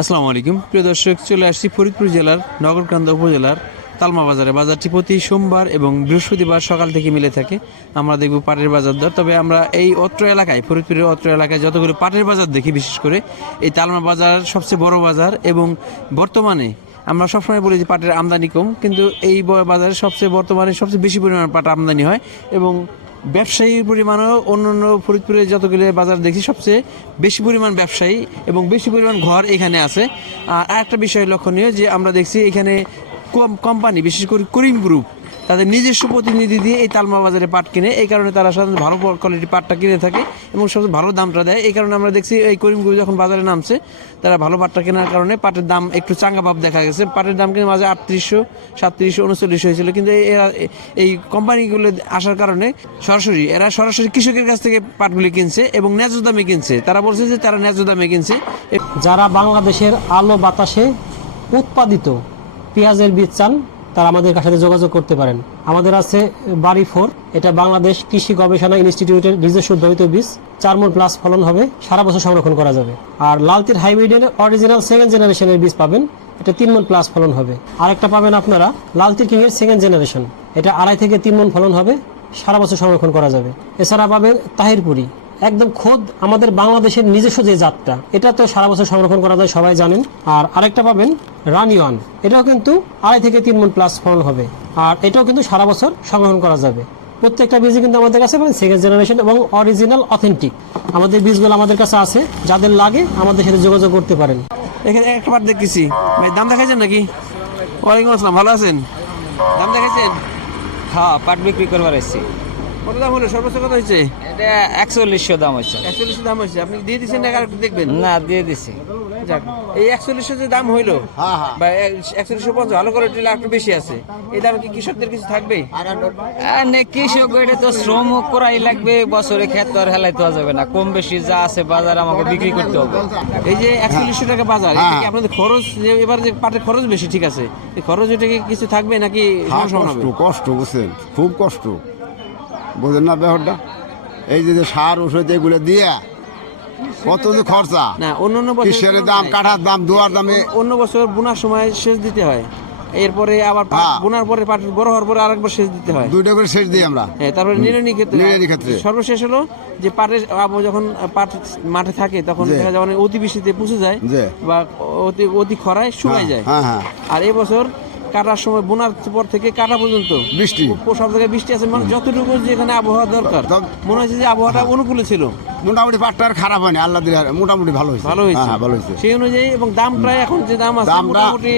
আসসালামু আলাইকুম প্রিয় দর্শক, চলে আসছি ফরিদপুর জেলার নগরকান্দা উপজেলার তালমা বাজারে। বাজারটি প্রতি সোমবার এবং বৃহস্পতিবার সকাল থেকে মিলে থাকে। আমরা দেখব পাটের বাজার দর। তবে আমরা এই অত্র এলাকায়, ফরিদপুরের অত্র এলাকায় যতগুলো পাটের বাজার দেখি, বিশেষ করে এই তালমা বাজার সবচেয়ে বড় বাজার এবং বর্তমানে আমরা সবসময় বলি যে পাটের আমদানি কম, কিন্তু এই বাজারে বর্তমানে সবচেয়ে বেশি পরিমাণ পাট আমদানি হয় এবং ব্যবসায়ীর পরিমাণও অন্যান্য ফরিদপুরের যতগুলো বাজার দেখি সবচেয়ে বেশি পরিমাণ ব্যবসায়ী এবং বেশি পরিমাণ ঘর এখানে আছে। আর একটা বিষয় লক্ষণীয় যে আমরা দেখছি এখানে কোম্পানি, বিশেষ করে করিম গ্রুপ, তাদের নিজস্ব প্রতিনিধি দিয়ে এই তালমা বাজারে পাট কিনে। এই কারণে তারা সাধারণত ভালো কোয়ালিটির পাটটা কিনে থাকে এবং সবচেয়ে ভালো দামটা দেয়। এই কারণে আমরা দেখছি এই করিম গ্রুপ যখন বাজারে নামছে, তারা ভালো পাটটা কেনার কারণে পাটের দাম একটু চাঙ্গা ভাব দেখা গেছে। পাটের দাম কিন্তু মাঝে 3800, 3700, 3900 হয়েছিল, কিন্তু এই কোম্পানিগুলো আসার কারণে এরা সরাসরি কৃষকের কাছ থেকে পাটগুলি কিনছে এবং ন্যায্য দামে কিনছে। তারা বলছে যে তারা ন্যায্য দামে কিনছে। যারা বাংলাদেশের আলো বাতাসে উৎপাদিত পেঁয়াজের বীজ চান, তারা আমাদের সাথে যোগাযোগ করতে পারেন। আমাদের আছে বাড়ি 4, এটা বাংলাদেশ কৃষি গবেষণা ইনস্টিটিউটের নিজস্ব উদ্ভাবিত বীজ। 4 মণ প্লাস ফলন হবে, সারা বছর সংরক্ষণ করা যাবে। আর লালতির হাইব্রিডের অরিজিনাল 2nd জেনারেশনের বীজ পাবেন, এটা 3 মণ প্লাস ফলন হবে। আরেকটা পাবেন আপনারা লালতির কিং এর 2nd জেনারেশন, এটা 2.5 থেকে 3 মণ ফলন হবে, সারা বছর সংরক্ষণ করা যাবে। এছাড়া পাবেন তাহিরপুরি, একদম খোদ আমাদের বাংলাদেশের নিজস্ব যে জাতটা, এটা তো সারা বছর সংরক্ষণ করা যায়, সবাই জানেন। আর আরেকটা পাবেন রানিওয়ান, এটাও কিন্তু 2.5 থেকে 3 মণ প্লাস ফলন হবে, আর এটাও কিন্তু সারা বছর সংরক্ষণ করা যাবে। প্রত্যেকটা বীজই কিন্তু আমাদের কাছে পাবেন 2nd জেনারেশন এবং অরিজিনাল অথেন্টিক। আমাদের বীজগুলো আমাদের কাছে আছে, যাদের লাগে আমাদের সাথে যোগাযোগ করতে পারেন। এখানে একটা পাট দেখতেছি ভাই, দাম দেখাইছেন নাকি? ওয়ালাইকুম আসসালাম, ভালো আছেন? দাম দেখাইছেন? হ্যাঁ, পাট বিক্রি করবার এসেছি। কত দাম হলো? সর্বোচ্চ কত হয়েছে? এটা 4100 দাম হচ্ছে। 4100 দাম হয়েছে। আপনি দিয়ে দিচ্ছেন না, আরেকটু দেখবেন? না, দিয়ে দিছি। যাক, এই 4100 যে দাম হইলো বা 4150, ভালো করে দিলে একটু বেশি আছে। এই দামে কি কৃষকদের কিছু থাকবে? কৃষক এটা তো শ্রম করাই লাগবে, বছরে ক্ষেত আর হেলাই তো যাবে না। কম বেশি যা আছে বাজার আমাকে বিক্রি করতে হবে। এই যে 4100 টাকা বাজার, এটা কি আপনাদের খরচ, যে এবার যে পাটের খরচ বেশি, ঠিক আছে, এই খরচ এটা কি কিছু থাকবে নাকি সমস্যা হবে? কষ্ট বুঝছেন, খুব কষ্ট, বুঝেন না ব্যাপারটা। এই যে সার ওষুধ এগুলো দিয়ে কত যে খরচা, না অন্য বছর কিসের দাম, কাঠার দাম, দোয়ার দামে। অন্য বছর বোনার সময় সেচ দিতে হয়, এরপরে আবার বোনার পরে পাট বড় হওয়ার পরে আরেকবার সেচ দিতে হয়, 2টা করে সেচ দিই আমরা। হ্যাঁ, তারপরে নিড়ানি ক্ষেত্রে সর্বশেষ হলো যে পাটের যখন পাট মাঠে থাকে তখন দেখা যায় অনেক অতিবৃষ্টিতে পুষে যায় বা অতি খরায় শুকায় যায়। আর এবছর কাটার সময়, বোনার পর থেকে কাটা পর্যন্ত বৃষ্টি, সব জায়গায় বৃষ্টি আছে, মানে যতটুকু যেখানে আবহাওয়া দরকার মনে হচ্ছে যে আবহাওয়াটা অনুকূলে ছিল। মোটামুটি পাটটা আর খারাপ হয়নি, আল্লাহ দিলে মোটামুটি ভালো হয়েছে। ভালো হয়েছে সেই অনুযায়ী, এবং দাম প্রায় এখন যে দাম আছে মোটামুটি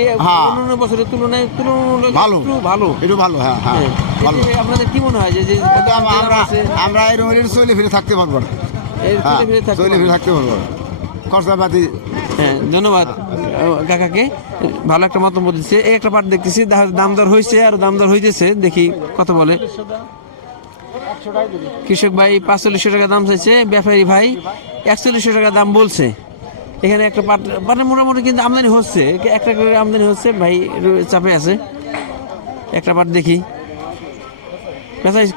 অন্যান্য বছরের তুলনায় ভালো। একটু ভালো, আপনাদের কি মনে হয় যে আমরা এরকম চলে ফিরে থাকতে পারবো না, চলে ফিরে থাকতে পারবো না, খরচাপাতি। হ্যাঁ, ধন্যবাদ কাকাকে, ভালো একটা মতামত দিচ্ছে। এই একটা পাট দেখতেছি দাম দর হয়েছে আর দাম দর হইতেছে, দেখি কত বলে। কৃষক ভাই 4500 টাকা দাম চাইছে, ব্যাপারী ভাই 4100 টাকা দাম বলছে। এখানে একটা পাটের মোটামুটি কিন্তু আমদানি হচ্ছে, একটা করে আমদানি হচ্ছে, ভাই চাপে আছে। একটা পাট দেখি,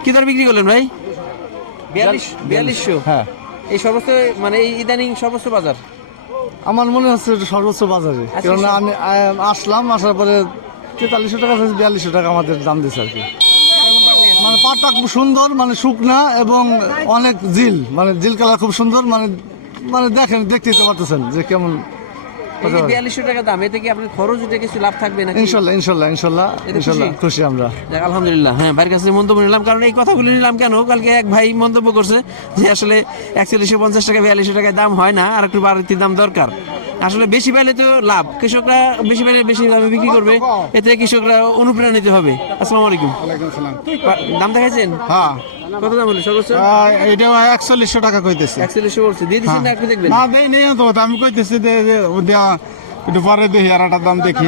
কি দর বিক্রি করলেন ভাই? 4200। হ্যাঁ, এই সর্বোচ্চ, মানে এই ইদানিং সর্বোচ্চ বাজার আমার মনে হচ্ছে এটা সর্বোচ্চ বাজারে, কারণ আমি আসার পরে 4300 টাকা 4200 টাকা আমাদের দাম দিচ্ছে আর কি। মানে পাটটা খুব সুন্দর, মানে শুকনা এবং অনেক জিল কালার খুব সুন্দর, মানে দেখেন, দেখতেই তো পারতেছেন যে কেমন। 4200 টাকা দাম, এতে কি আপনার খরচ উঠে কিছু লাভ থাকবে নাকি? ইনশাল্লাহ খুশি আমরা। আলহামদুলিল্লাহ। হ্যাঁ, ভাইয়ের কাছে মন্তব্য নিলাম, কারণ এই কথাগুলো নিলাম কেন, কালকে এক ভাই মন্তব্য করছে যে আসলে 4150 টাকা 4200 টাকায় দাম হয় না, আর একটু বাড়তি দাম দরকার। আসলে বেশি পেলে তো লাভ, কৃষকরা বেশি পেলে বেশি দামে বিক্রি করবে, এতে কৃষকরা অনুপ্রাণিত হবে। আসসালামু আলাইকুম। দাম দেখাইছেন? হ্যাঁ, কত দাম হলো সর্বোচ্চ? এটা 4100 টাকা কইতেছে। 4100 বলছে, দিয়ে দিচ্ছেন না? একটু দেখবেন। না, দেই নেই তো, আমি কইতেছি একটু পরে দেখি, আর একটা দাম দেখি,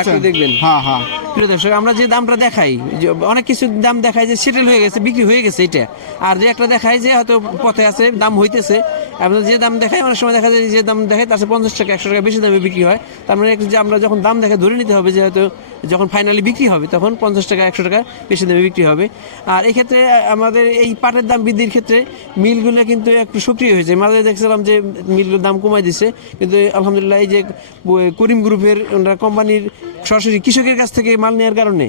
একটু দেখবেন। হ্যাঁ। প্রিয় দর্শক, আমরা যে দামটা দেখাই, যে অনেক কিছু দাম দেখাই যে সেটেল হয়ে গেছে, বিক্রি হয়ে গেছে এটা, আর যে একটা দেখাই যে হয়তো পথে আছে, দাম হইতেছে, আমরা যে দাম দেখাই অনেক সময় দেখা যায় যে দাম দেখাই তার চেয়ে 50 টাকা 100 টাকা বেশি দামে বিক্রি হয়। তার মানে যে আমরা যখন দাম দেখে ধরে নিতে হবে যে হয়তো যখন ফাইনালি বিক্রি হবে তখন 50 টাকা 100 টাকা বেশি দামে বিক্রি হবে। আর এই ক্ষেত্রে আমাদের এই পাটের দাম বৃদ্ধির ক্ষেত্রে মিলগুলো কিন্তু একটু সক্রিয় হয়েছে। মাঝে দেখছিলাম যে মিলগুলোর দাম কমাই দিছে, কিন্তু আলহামদুলিল্লাহ এই যে করিম গ্রুপের কোম্পানির সরাসরি কৃষকের কাছ থেকে মাল নেওয়ার কারণে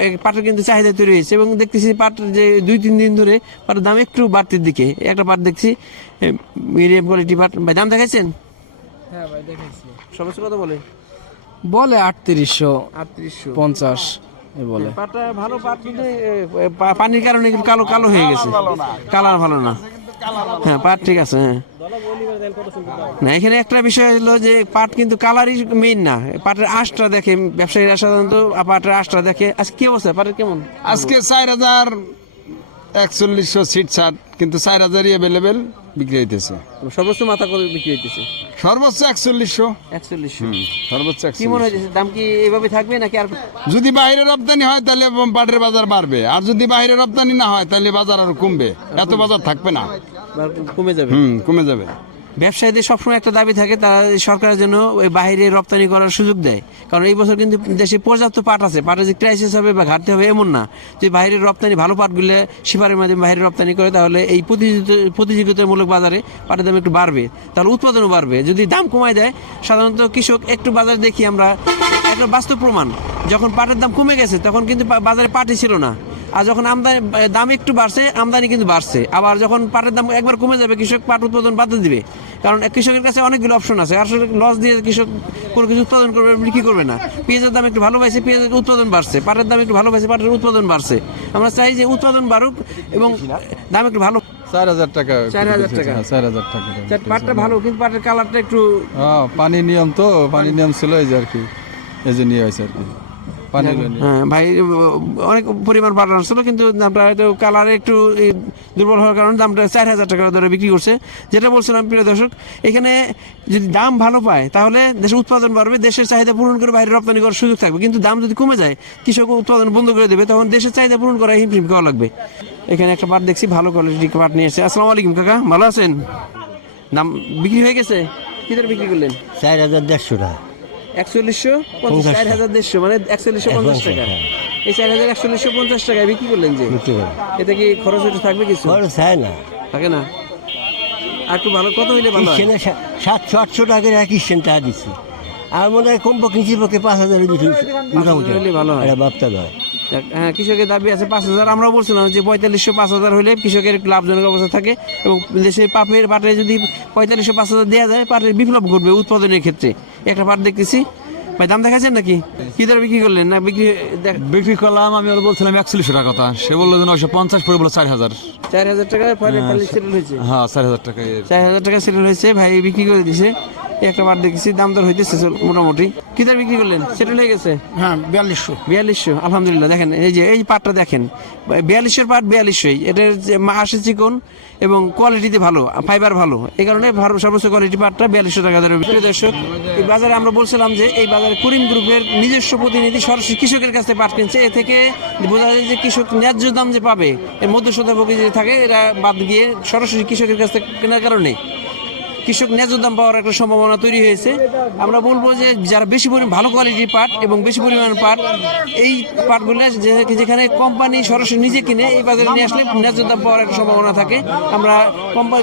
এই পাটের কিন্তু চাহিদা তৈরি হয়েছে, এবং দেখতেছি পাট যে 2-3 দিন ধরে পাটের দাম একটু বাড়তির দিকে। একটা পাট দেখছি মিডিয়াম কোয়ালিটি পাট। ভাই দাম দেখাইছেন? হ্যাঁ ভাই দেখেছি। সর্বোচ্চ কত বলে? বলে 3850 3850 বলে। পাটটা ভালো পাট, কিন্তু পানির কারণে কিন্তু কালো কালো হয়ে গেছে, কালার ভালো না। হ্যাঁ পাট ঠিক আছে। হ্যাঁ না, এখানে একটা বিষয় হলো যে পাট কিন্তু কালারই মেইন না, পাটের আঁশটা দেখে ব্যবসায়ীরা সাধারণত পাটের আঁশটা দেখে। আজকে কি অবস্থা পাটের কেমন? আজকে 4041 সিট ছাট, কিন্তু 4000ই অ্যাভেলেবেল বিক্রি হইতেছে। সর্বোচ্চ মাথা করে বিক্রি হইতেছে সর্বোচ্চ 4100। 4100। সর্বোচ্চ কি মনে 4100। হইতেছে দাম কি এভাবে থাকবে নাকি আর? যদি বাইরে রপ্তানি হয় তাহলে পাটের বাজার বাড়বে, আর যদি বাইরে রপ্তানি না হয় তাহলে বাজার আরো কমবে, এত বাজার থাকবে না, কমে যাবে? কমে যাবে। ব্যবসায়ীদের সবসময় একটা দাবি থাকে, তারা সরকারের জন্য ওই বাইরে রপ্তানি করার সুযোগ দেয়। কারণ এই বছর কিন্তু দেশে পর্যাপ্ত পাট আছে, পাটের যে ক্রাইসিস হবে বা ঘাটতি হবে এমন না। যদি বাইরের রপ্তানি ভালো পাটগুলো শিপারের মাধ্যমে বাইরে রপ্তানি করে তাহলে এই প্রতিযোগিতামূলক বাজারে পাটের দাম একটু বাড়বে, তাহলে উৎপাদনও বাড়বে। যদি দাম কমায় দেয় সাধারণত কৃষক একটু বাজার দেখি আমরা, একটা বাস্তব প্রমাণ, যখন পাটের দাম কমে গেছে তখন কিন্তু বাজারে পাটই ছিল না, আর যখন আমদানি দাম একটু বাড়ছে আমদানি কিন্তু বাড়ছে। আবার যখন পাটের দাম একবার কমে যাবে কৃষক পাট উৎপাদন বাদ দিবে, কারণ কৃষকের কাছে অনেকগুলো অপশন আছে। আসলে লস দিয়ে কৃষক কোনো কিছু উৎপাদন করবে, বিক্রি করবে না। পেঁয়াজের দাম একটু ভালো পাইছে, পেঁয়াজের উৎপাদন বাড়ছে, পাটের দাম একটু ভালো পাইছে, পাটের উৎপাদন বাড়ছে। আমরা চাই যে উৎপাদন বাড়ুক এবং দাম একটু ভালো। 4000 টাকা। 4000 টাকা। হ্যাঁ, 4000 টাকা। পাটটা ভালো, কিন্তু পাটের কালারটা একটু হ্যাঁ, পানি নিয়ম তো, পানি নিয়ম ছিল এই যে আর কি, এই যে নিয়ে হয়েছে আর কি পানি নিয়ে। হ্যাঁ ভাই, অনেক পরিমাণ পাট আসছিল, কিন্তু দামটা হয়তো কালারে একটু দুর্বল হওয়ার কারণে দামটা 4000 টাকা দরে বিক্রি করছে। যেটা বলছিলাম প্রিয় দর্শক, এখানে যদি দাম ভালো পায় তাহলে দেশের উৎপাদন বাড়বে, দেশের চাহিদা পূরণ করে বাইরে রপ্তানি করার সুযোগ থাকবে। কিন্তু দাম যদি কমে যায় কৃষক উৎপাদন বন্ধ করে দেবে, তখন দেশের চাহিদা পূরণ করা হিমশিম খাওয়া লাগবে। এখানে একটা পাট দেখছি ভালো কোয়ালিটির পাট নিয়ে এসেছে। আসসালামু আলাইকুম কাকা, ভালো আছেন? দাম বিক্রি হয়ে গেছে? কি দরে বিক্রি করলেন? 4150 টাকা। 4150, 4150, মানে 4150 টাকা। এই 4150 টাকায় বিক্রি করলেন যে, এতে কি খরচ একটু থাকবে কিছু? খরচ হয় না, থাকে না? আর একটু ভালো কত হইলে ভালো হয়? কিষেনে 700-800 টাকার এক কিষেন টাকা দিচ্ছি, আর মনে হয় কমপক্ষে পক্ষে 5000 মোটামুটি হইলে ভালো হয়। এটা ভাবতে হয়। হ্যাঁ, কৃষকের দাবি আছে 5000। আমরাও বলছিলাম যে 4500-5000 হলে কৃষকের একটু লাভজনক অবস্থা থাকে, এবং দেশের পাটে যদি 4500-5000 দেওয়া যায় পাটের বিপ্লব ঘটবে উৎপাদনের ক্ষেত্রে। একটা পাট দেখতেছি ভাই, দাম দেখাচ্ছেন নাকি? কি দরে বিক্রি করলেন? না বিক্রি করলাম, আমি ওর বলছিলাম 4100 টাকা কথা, সে বললো যে 950, পরে বললো 4000। 4000 টাকা সেটেল হয়েছে। হ্যাঁ 4000 টাকা। 4000 টাকা সেটেল হয়েছে, ভাই বিক্রি করে দিছে। একটা পাট দেখেছি দাম দর হইতেছে মোটামুটি। কি দর বিক্রি করলেন? সেটেল হয়ে গেছে? হ্যাঁ 4200। আলহামদুলিল্লাহ। দেখেন এই পাটটা দেখেন, 4200 পাট 4200। এটার আশি চিকন এবং কোয়ালিটিতে ভালো, ফাইবার ভালো, এই কারণে সর্বোচ্চ কোয়ালিটি পাটটা 4200 টাকা ধরে। প্রিয় দর্শক, এই বাজারে আমরা বলছিলাম যে এই বাজারে করিম গ্রুপের নিজস্ব প্রতিনিধি সরাসরি কৃষকের কাছে পাট কিনছে। এ থেকে বোঝা যায় যে কৃষক ন্যায্য দাম যে পাবে, এর মধ্যস্থতাভোগী যে থাকে এরা বাদ গিয়ে সরাসরি কৃষকের কাছ থেকে কেনার কারণে কৃষক ন্যায্য দাম পাওয়ার একটা সম্ভাবনা তৈরি হয়েছে। আমরা বলবো যে যারা বেশি পরিমাণ ভালো কোয়ালিটির পাট এবং বেশি পরিমাণ পাট, এই পাটগুলো যেখানে কোম্পানি সরাসরি নিজে কিনে এই বাজারে নিয়ে আসলে ন্যায্য দাম পাওয়ার একটা সম্ভাবনা থাকে। আমরা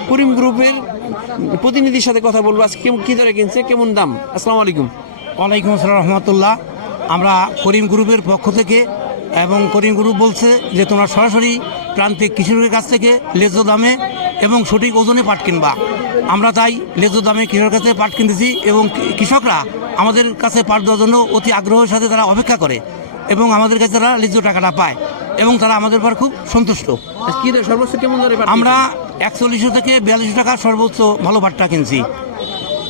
করিম গ্রুপের প্রতিনিধির সাথে কথা বলবো, আজকে কি দরে কিনছে, কেমন দাম। আসসালামু আলাইকুম। ওয়ালাইকুম আসসালাম রহমতুল্লাহ। আমরা করিম গ্রুপের পক্ষ থেকে, এবং করিম গ্রুপ বলছে যে তোমরা সরাসরি প্রান্তিক কৃষকের কাছ থেকে ন্যায্য দামে এবং সঠিক ওজনে পাট কিনবা। আমরা তাই ন্যায্য দামে কৃষকের কাছে পাট কিনতেছি, এবং কৃষকরা আমাদের কাছে পাট দেওয়ার জন্য অতি আগ্রহের সাথে তারা অপেক্ষা করে, এবং আমাদের কাছে তারা ন্যায্য টাকাটা পায়, এবং তারা আমাদের উপর খুব সন্তুষ্ট। কি দর সর্বোচ্চ কেমন দরে পাট? আমরা 4100 থেকে 4200 টাকা সর্বোচ্চ ভালো পাটটা কিনছি।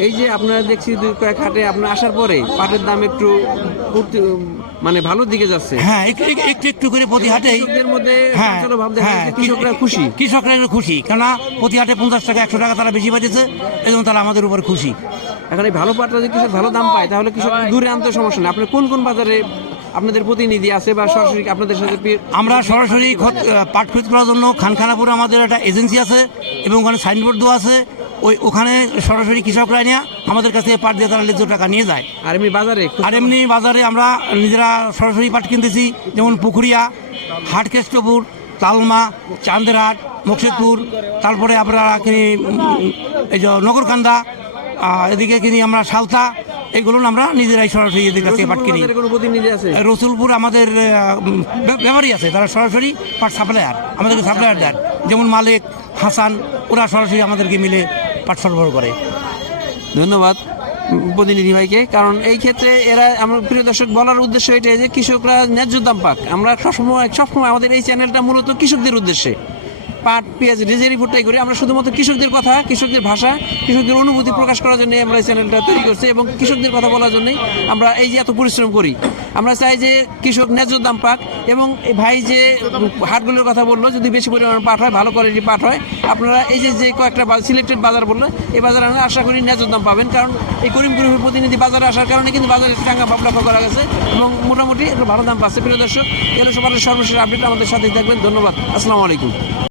এই যে আপনারা দেখছি কয়েক হাটে আপনার আসার পরে পাটের দাম একটু মানে ভালোর দিকে যাচ্ছে। হ্যাঁ, একটু একটু করে প্রতি হাটেই মধ্যে হ্যাঁ, কৃষকরা খুশি, কৃষকরা খুশি, কেননা প্রতি হাটে 50 টাকা 100 টাকা তারা বেশি পাইতেছে, এবং তারা আমাদের উপর খুশি। এখন এই ভালো পাটটা যদি কৃষক ভালো দাম পায় তাহলে কৃষক দূরে আনতে সমস্যা নেই। আপনি কোন কোন বাজারে আপনাদের প্রতিনিধি আছে বা সরাসরি আপনাদের সাথে আমরা সরাসরি পাট খরিদ করার জন্য খানখানাপুরে আমাদের একটা এজেন্সি আছে এবং ওখানে সাইনবোর্ড দেওয়া আছে, ওখানে সরাসরি কৃষকরা নিয়ে আমাদের কাছে পাট দিয়ে তারা ন্যায্য টাকা নিয়ে যায়। আর এমনি বাজারে আর এমনি বাজারে আমরা নিজেরা সরাসরি পাট কিনতেছি, যেমন পুকুরিয়া, হাটকেষ্টপুর, তালমা, চান্দেরহাট, মুকশেদপুর, তারপরে আমরা কিনি এই যে নগরকান্দা, এদিকে কিনি আমরা সালতা, এইগুলো আমরা নিজেরাই সরাসরি এদের কাছে পাট কিনি। বাজারে কোনো প্রতিনিধি আছে? রসুলপুর আমাদের ব্যাপারী আছে, তারা সরাসরি পাট সাপ্লায়ার, আমাদেরকে সাপ্লায়ার দেন, যেমন মালিক, হাসান, ওরা সরাসরি আমাদেরকে মিলে পাট সরবরাহ করে। ধন্যবাদ প্রতিনিধি ভাইকে, কারণ এই ক্ষেত্রে এরা আমার প্রিয় দর্শক বলার উদ্দেশ্য এটাই যে কৃষকরা ন্যায্য দাম পাক। আমরা সবসময় আমাদের এই চ্যানেলটা মূলত কৃষকদের উদ্দেশ্যে, পাট পেঁয়াজ যে রিপোর্টটাই করি আমরা শুধুমাত্র কৃষকদের কথা, কৃষকদের ভাষা, কৃষকদের অনুভূতি প্রকাশ করার জন্য আমরা এই চ্যানেলটা তৈরি করছি এবং কৃষকদের কথা বলার জন্যই আমরা এই যে এত পরিশ্রম করি। আমরা চাই যে কৃষক ন্যায্য দাম পাক এবং এই ভাই যে হাটগুলোর কথা বললো, যদি বেশি পরিমাণ পাট হয়, ভালো কোয়ালিটির পাট হয়, আপনারা এই যে কয়েকটা সিলেক্টেড বাজার বললো, এই বাজারে আমরা আশা করি ন্যায্য দাম পাবেন। কারণ এই করিম গ্রুপের প্রতিনিধি বাজারে আসার কারণে কিন্তু বাজারে চাঙ্গা ভাব লক্ষ্য করা গেছে এবং মোটামুটি একটু ভালো দাম পাচ্ছে। প্রিয় দর্শক, এগুলো সবার সর্বশেষ আপডেট, আমাদের সাথেই থাকবেন। ধন্যবাদ, আসসালামু আলাইকুম।